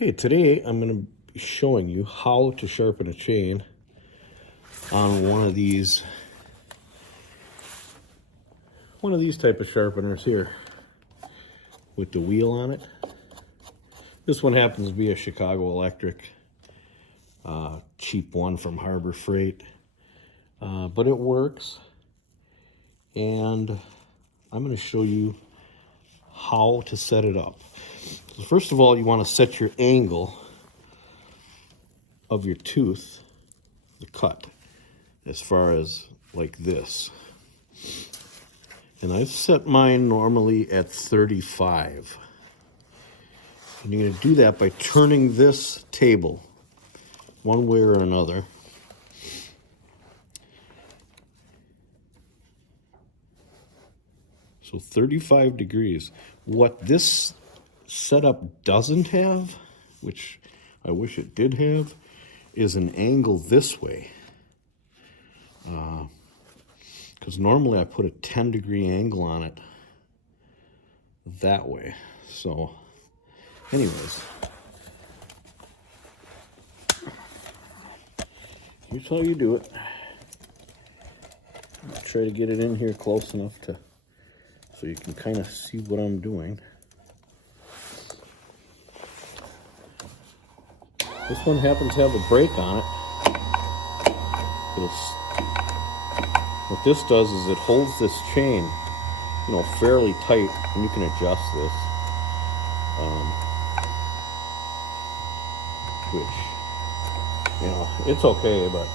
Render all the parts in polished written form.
Okay, today I'm going to be showing you how to sharpen a chain on one of these type of sharpeners here with the wheel on it. This one happens to be a Chicago Electric, cheap one from Harbor Freight, but it works, and I'm going to show you how to set it up. So first of all, you want to set your angle of your tooth, the cut, as far as like this. And I've set mine normally at 35. And you're going to do that by turning this table one way or another. So 35 degrees. What this setup doesn't have, which I wish it did have, is an angle this way. Because normally I put a 10-degree angle on it that way. So anyways, here's how you do it. I'll try to get it in here close enough so you can kind of see what I'm doing. This one happens to have a brake on it. What this does is it holds this chain, fairly tight, and you can adjust this. Which, it's okay, but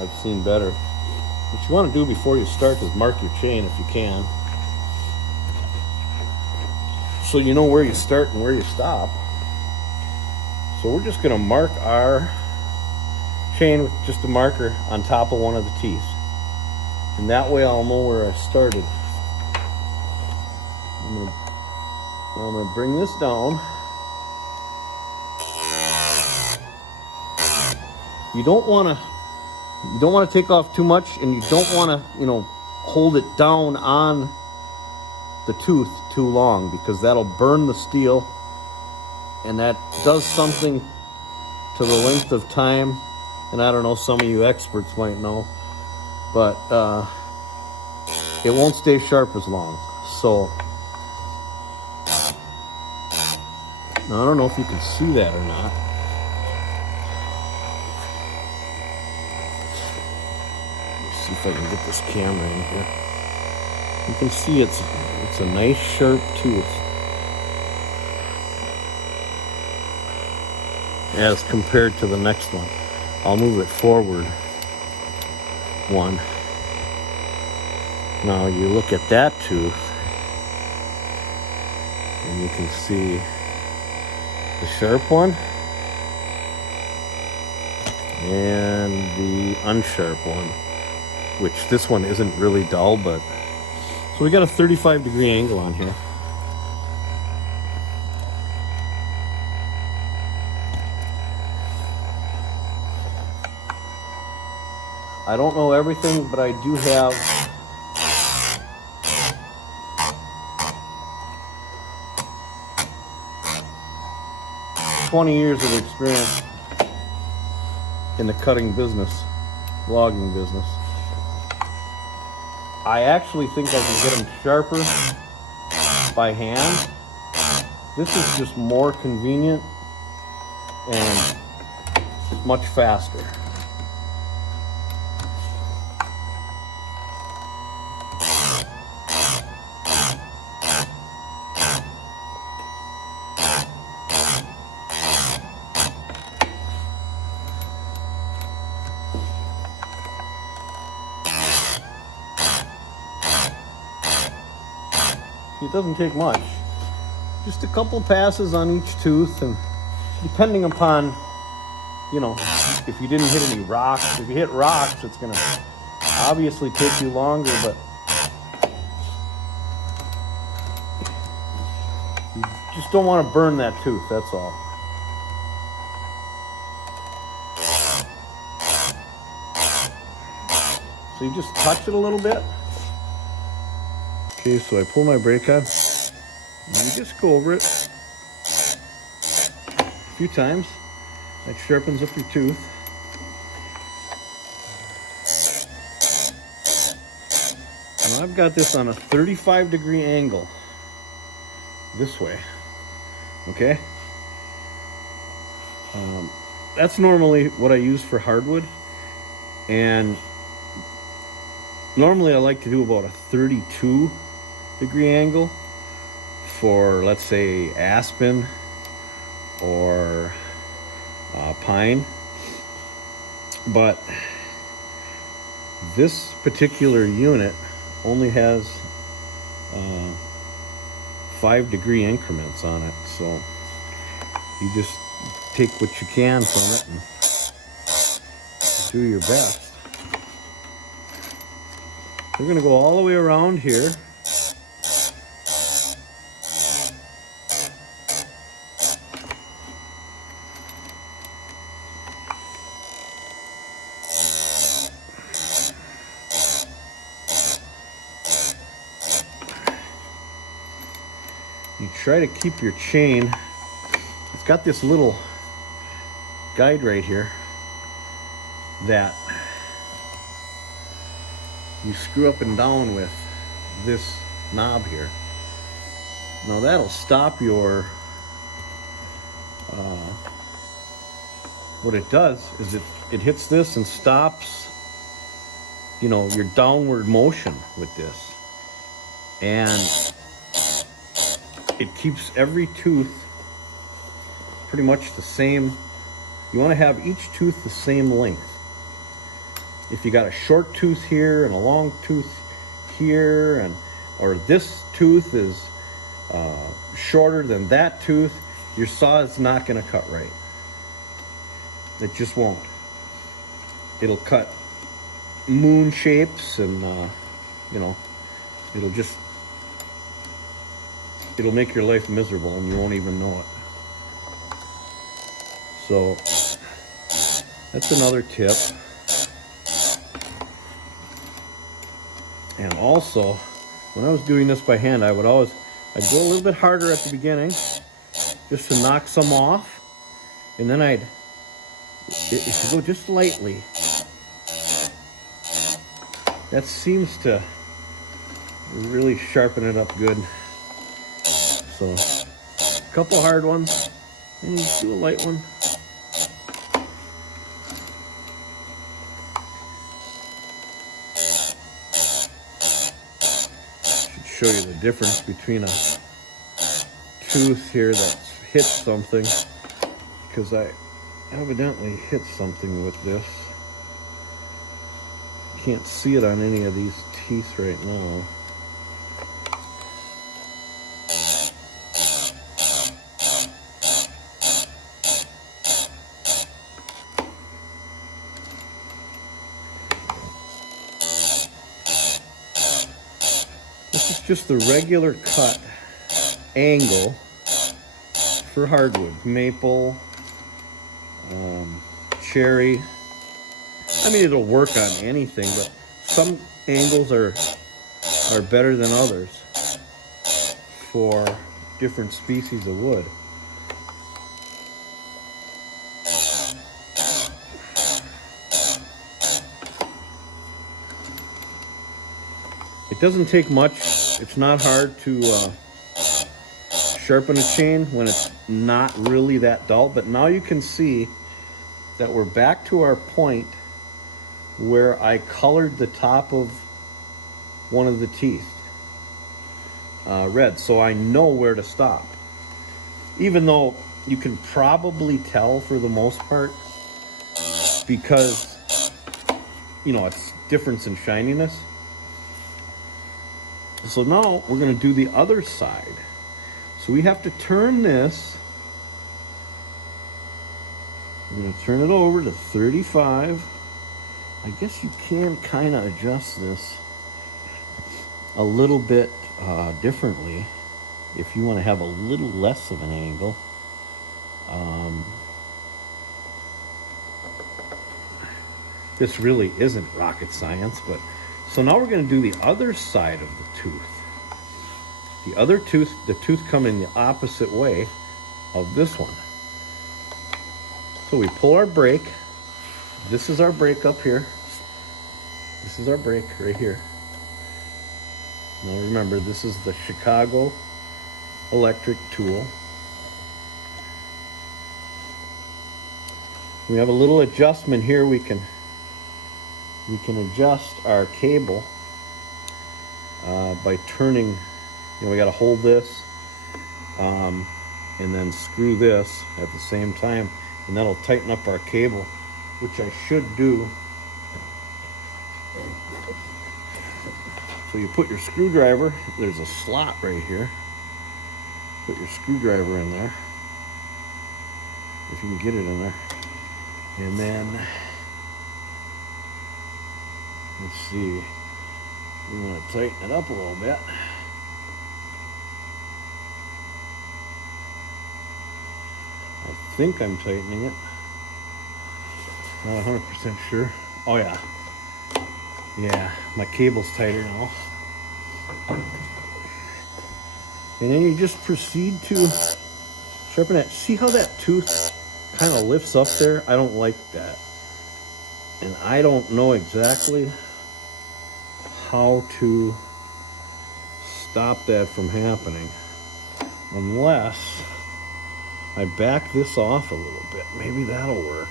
I've seen better. What you want to do before you start is mark your chain if you can, so you know where you start and where you stop. So we're just going to mark our chain with just a marker on top of one of the teeth. And that way I'll know where I started. I'm going to bring this down. You don't want to take off too much, and you don't want to, hold it down on the tooth too long, because that'll burn the steel. And that does something to the length of time. And I don't know, some of you experts might know, but it won't stay sharp as long. So now I don't know if you can see that or not. Let's see if I can get this camera in here. You can see it's a nice sharp tooth, as compared to the next one. I'll move it forward one. Now you look at that tooth, and you can see the sharp one and the unsharp one, which this one isn't really dull, but so we got a 35-degree angle on here. I don't know everything, but I do have $20 years of experience in the cutting business, logging business. I actually think I can get them sharper by hand. This is just more convenient and much faster. It doesn't take much. Just a couple passes on each tooth, and depending upon, if you didn't hit any rocks. If you hit rocks, it's going to obviously take you longer, but you just don't want to burn that tooth, that's all. So you just touch it a little bit. Okay, so I pull my brake on, and you just go over it. few times. That sharpens up your tooth. And I've got this on a 35-degree angle this way. Okay? That's normally what I use for hardwood. And normally I like to do about a 32-degree angle for, let's say, aspen or pine. But this particular unit only has 5-degree increments on it, so you just take what you can from it and do your best. We're going to go all the way around here. You try to keep your chain. It's got this little guide right here that you screw up and down with this knob here. Now that'll stop your, what it does is it hits this and stops, you know, your downward motion with this. And it keeps every tooth pretty much the same. You want to have each tooth the same length. If you got a short tooth here and a long tooth here, or this tooth is shorter than that tooth, your saw is not going to cut right. It just won't. It'll cut moon shapes, and you know, it'll make your life miserable and you won't even know it. So that's another tip. And also, when I was doing this by hand, I'd go a little bit harder at the beginning just to knock some off, and then if you go just lightly, that seems to really sharpen it up good. So a couple hard ones, and you do a light one. Show you the difference between a tooth here that's hit something, because I evidently hit something with this. Can't see it on any of these teeth right now. Just the regular cut angle for hardwood, maple, cherry. I mean, it'll work on anything, but some angles are better than others for different species of wood. It doesn't take much. It's not hard to sharpen a chain when it's not really that dull, but now you can see that we're back to our point where I colored the top of one of the teeth red, so I know where to stop. Even though you can probably tell for the most part, because, you know, it's difference in shininess. So now we're going to do the other side. So we have to turn this. We're going to turn it over to 35. I guess you can kind of adjust this a little bit differently if you want to have a little less of an angle. This really isn't rocket science, but so now we're going to do the other side of the tooth. The tooth coming the opposite way of this one. So we pull our brake. This is our brake up here. This is our brake right here. Now remember, this is the Chicago electric tool. We have a little adjustment here. We can adjust our cable by turning. We got to hold this and then screw this at the same time, and that'll tighten up our cable, which I should do. So you put your screwdriver, there's a slot right here. Put your screwdriver in there, if you can get it in there. And then, let's see, we want to tighten it up a little bit. I think I'm tightening it. Not 100% sure. Oh yeah. Yeah, my cable's tighter now. And then you just proceed to sharpen it. See how that tooth kind of lifts up there? I don't like that. And I don't know exactly how to stop that from happening unless I back this off a little bit. Maybe that'll work.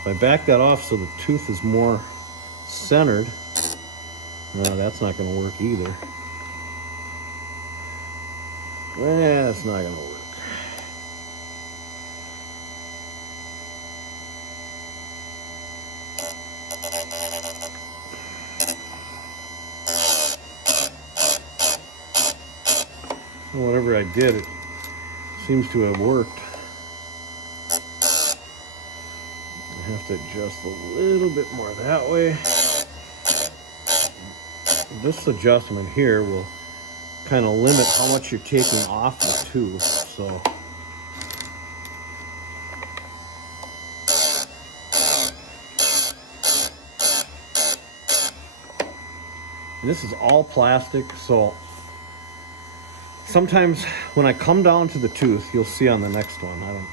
If I back that off so the tooth is more centered, no, that's not going to work either. That's not going to work. Whatever I did, it seems to have worked. I have to adjust a little bit more that way. This adjustment here will kind of limit how much you're taking off the tooth. So and this is all plastic, so sometimes when I come down to the tooth, you'll see on the next one,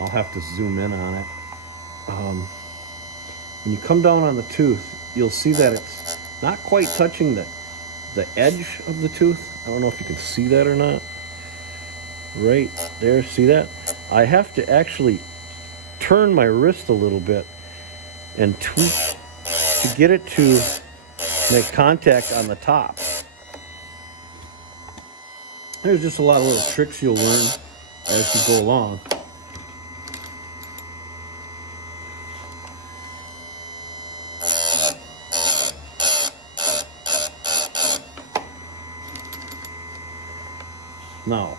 I'll have to zoom in on it. When you come down on the tooth, you'll see that it's not quite touching the edge of the tooth. I don't know if you can see that or not. Right there, see that? I have to actually turn my wrist a little bit and tweak to get it to make contact on the top. There's just a lot of little tricks you'll learn as you go along. Now,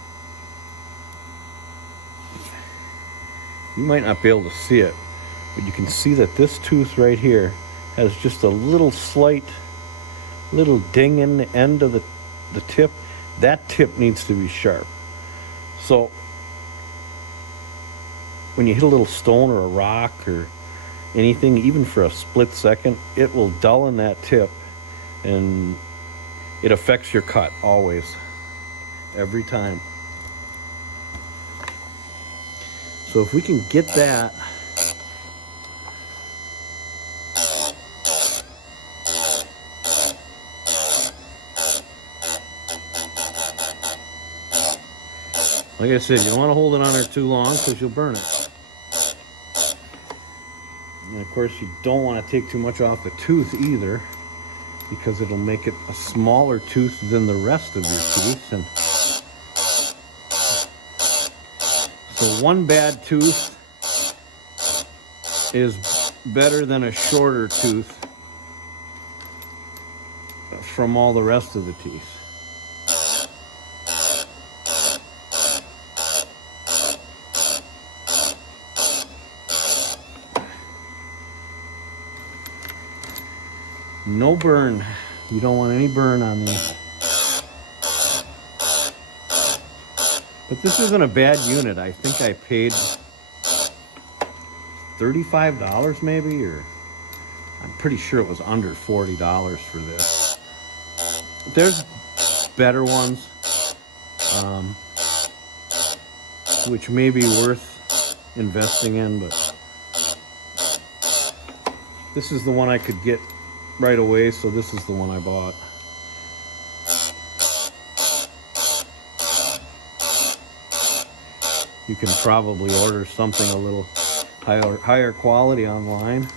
you might not be able to see it, but you can see that this tooth right here has just a little slight little ding in the end of the tip. That tip needs to be sharp. So when you hit a little stone or a rock or anything, even for a split second, it will dull in that tip, and it affects your cut always, every time. So if we can get that like I said, you don't want to hold it on there too long because you'll burn it. And of course, you don't want to take too much off the tooth either, because it'll make it a smaller tooth than the rest of your teeth. And so one bad tooth is better than a shorter tooth from all the rest of the teeth. No burn. You don't want any burn on these. But this isn't a bad unit. I think I paid $35 maybe, or I'm pretty sure it was under $40 for this. There's better ones, which may be worth investing in, but this is the one I could get right away, so this is the one I bought. You can probably order something a little higher quality online,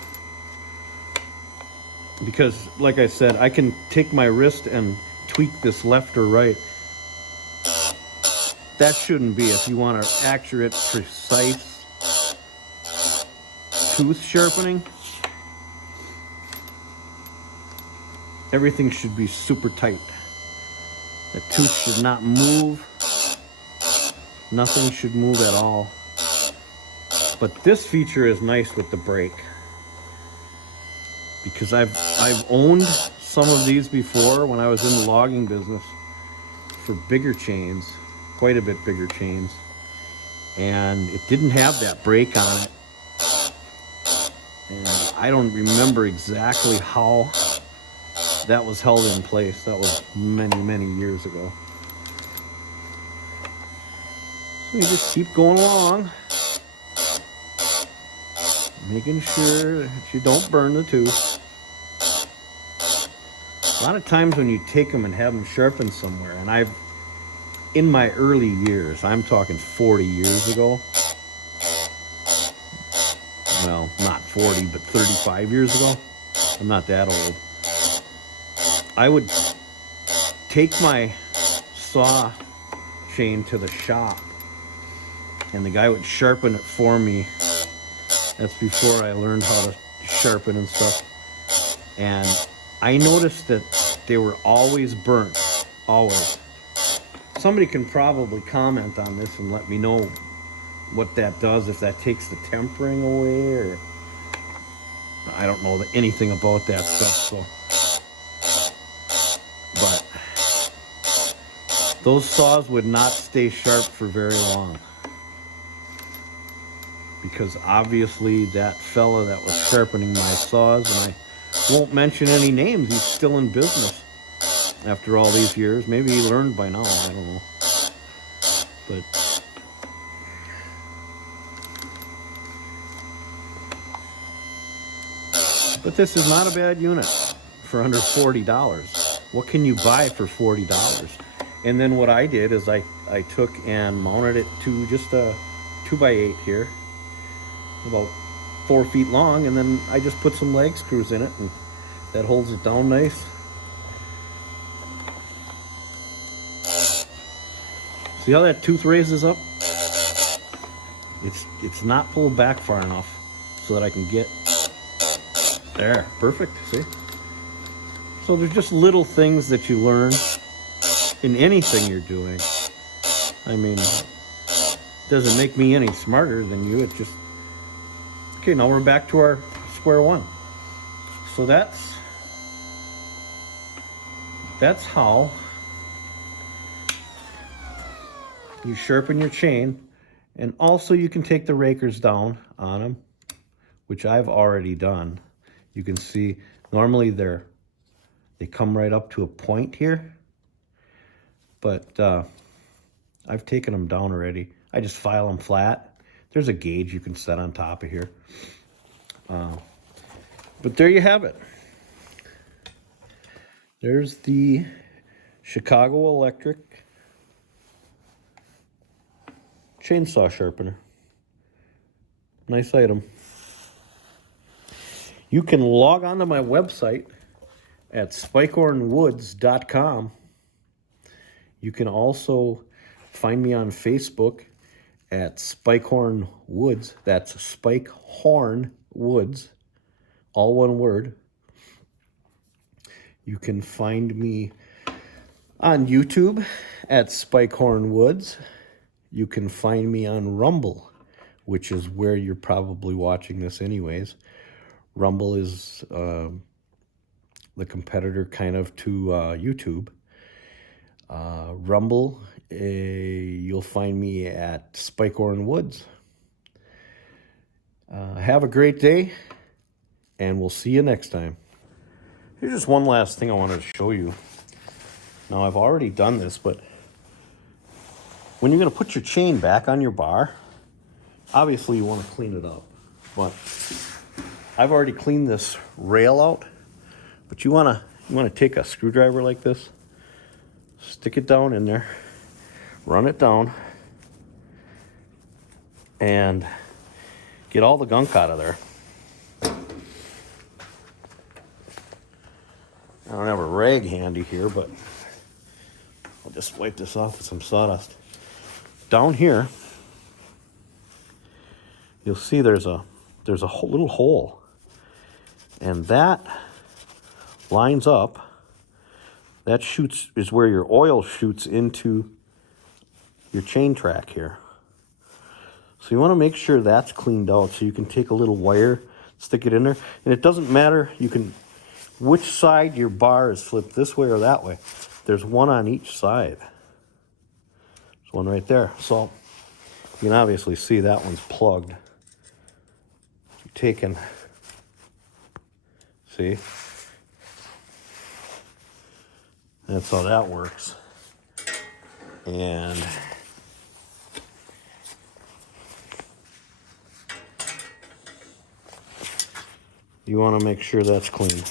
because like I said, I can take my wrist and tweak this left or right. That shouldn't be. If you want an accurate, precise tooth sharpening, everything should be super tight. The tooth should not move. Nothing should move at all. But this feature is nice with the brake, because I've owned some of these before when I was in the logging business for bigger chains, quite a bit bigger chains, and it didn't have that brake on it. And I don't remember exactly how that was held in place. That was many years ago. So you just keep going along, making sure that you don't burn the tooth. A lot of times when you take them and have them sharpened somewhere, and in my early years, I'm talking 40 years ago, well, not 40, but 35 years ago, I'm not that old, I would take my saw chain to the shop, and the guy would sharpen it for me. That's before I learned how to sharpen and stuff. And I noticed that they were always burnt, always. Somebody can probably comment on this and let me know what that does, if that takes the tempering away, or I don't know anything about that stuff. So, but those saws would not stay sharp for very long, because obviously that fella that was sharpening my saws, and I won't mention any names, he's still in business after all these years. Maybe he learned by now, I don't know. But this is not a bad unit for under $40. What can you buy for $40? And then what I did is I took and mounted it to just a 2x8 here, about 4 feet long, and then I just put some lag screws in it, and that holds it down nice. See how that tooth raises up? It's not pulled back far enough so that I can get there. Perfect. See? So there's just little things that you learn in anything you're doing. I mean, it doesn't make me any smarter than you. It just, okay, now we're back to our square one. So that's how you sharpen your chain. And also you can take the rakers down on them, which I've already done. You can see normally they come right up to a point here, but I've taken them down already. I just file them flat. There's a gauge you can set on top of here. But there you have it. There's the Chicago Electric chainsaw sharpener. Nice item. You can log on to my website at spikehornwoods.com. You can also find me on Facebook at Spikehorn Woods. That's Spikehorn Woods, all one word. You can find me on YouTube at Spikehorn Woods. You can find me on Rumble, which is where you're probably watching this anyways. Rumble is the competitor kind of to YouTube. Rumble, you'll find me at Spikehorn Woods. Have a great day, and we'll see you next time. Here's just one last thing I wanted to show you. Now, I've already done this, but when you're going to put your chain back on your bar, obviously you want to clean it up, but I've already cleaned this rail out. But you want to take a screwdriver like this, stick it down in there, run it down, and get all the gunk out of there. I don't have a rag handy here, but I'll just wipe this off with some sawdust. Down here, you'll see there's a little hole, and that lines up. That is where your oil shoots into your chain track here. So you want to make sure that's cleaned out, so you can take a little wire, stick it in there, and it doesn't matter which side your bar is flipped, this way or that way. There's one on each side. There's one right there. So you can obviously see that one's plugged. You're taking, see? That's how that works. And you want to make sure that's clean.